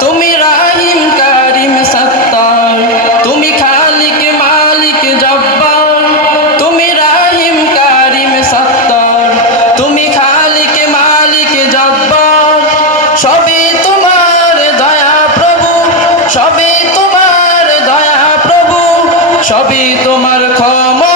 তুমি রাহিম, কারিম তুমি খালিক, মালিক তুমি রাহিম, কারিম তুমি খালিক, মালিক সবই তোমার দয়া তোমার দয়া প্রভু, সবই তোমার ক্ষমতা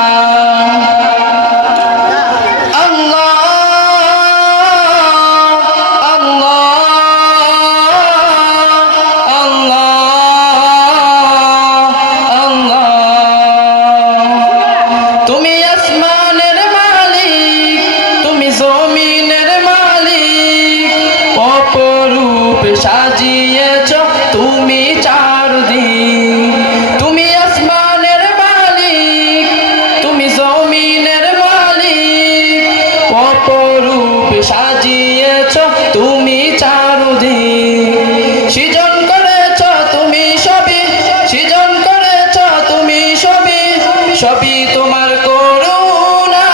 সবই তোমার করুণা।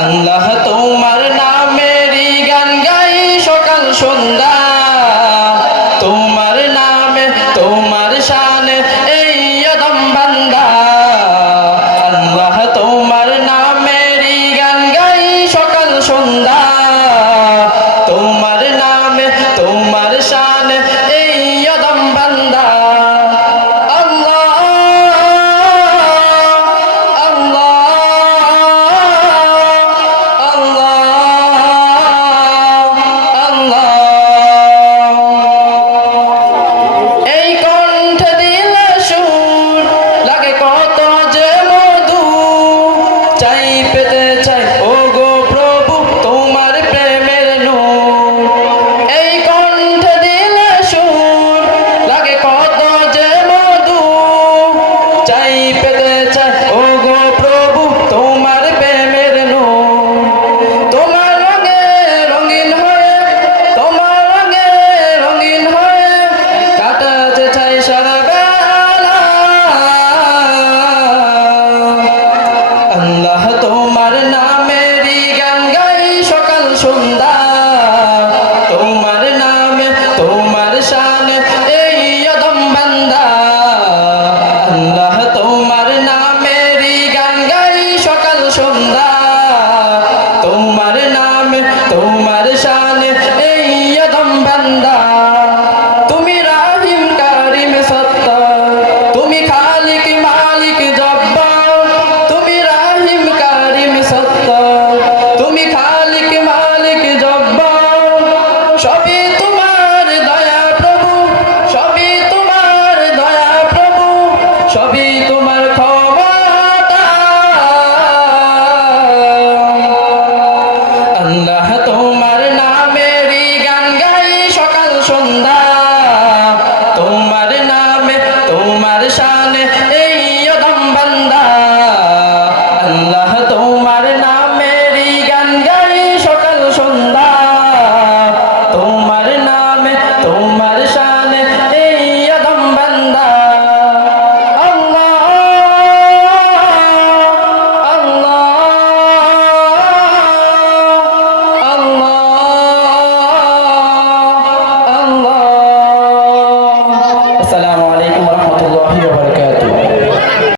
আল্লাহ তোমার নামেরই গান গাই সকাল সন্ধ্যা।